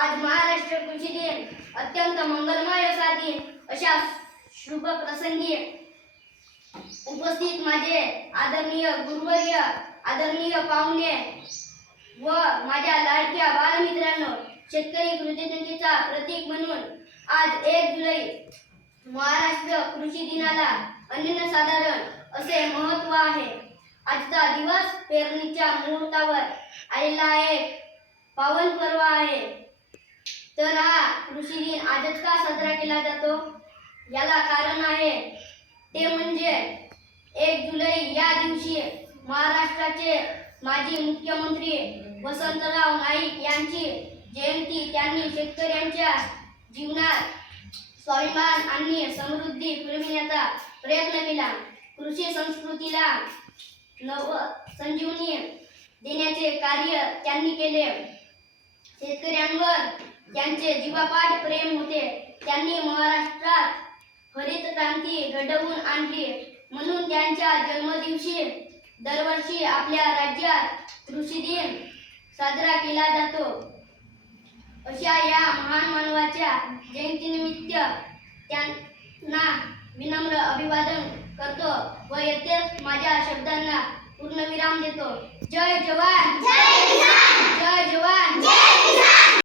आज महाराष्ट्र कृषी दिन. अत्यंत मंगलमय असा दिन. अशा शुभ प्रसंगी उपस्थित माझे आदरणीय गुरुवर्य आदरणीय पाहुणे व माझ्या लाडक्या बालमित्रांनो शेतकरी कृतज्ञतेचा प्रतीक म्हणून आज एक जुलै महाराष्ट्र कृषी दिनाला अनन्यसाधारण असे महत्त्व आहे. आजचा दिवस पेरणीच्या मुहूर्तावर आलेला एक पावन पर्व आहे. कृषी दिन आजच का साजरा केला जातो? याला कारण आहे ते म्हणजे एक जुलै या दिवशी महाराष्ट्राचे माजी मुख्यमंत्री वसंतराव नाईक यांची जयंती. त्यांनी शेतकऱ्यांच्या जीवनात स्वाभिमान आणि समृद्धी फिरविण्याचा प्रयत्न केला. कृषी संस्कृतीला नव संजीवनी देण्याचे कार्य त्यांनी केले. शेतकऱ्यांवर त्यांचे जीवापाड प्रेम होते त्यांनी महाराष्ट्रात हरित क्रांती घडवून आणली. म्हणून त्यांच्या जन्मदिवशी दरवर्षी आपल्या राज्यात कृषी दिन साजरा केला जातो. अशा या महान मानवाच्या जयंतीनिमित्त त्यांना विनम्र अभिवादन करतो व येथेच माझ्या शब्दांना पूर्णविराम देतो. जय जवान! जय जवान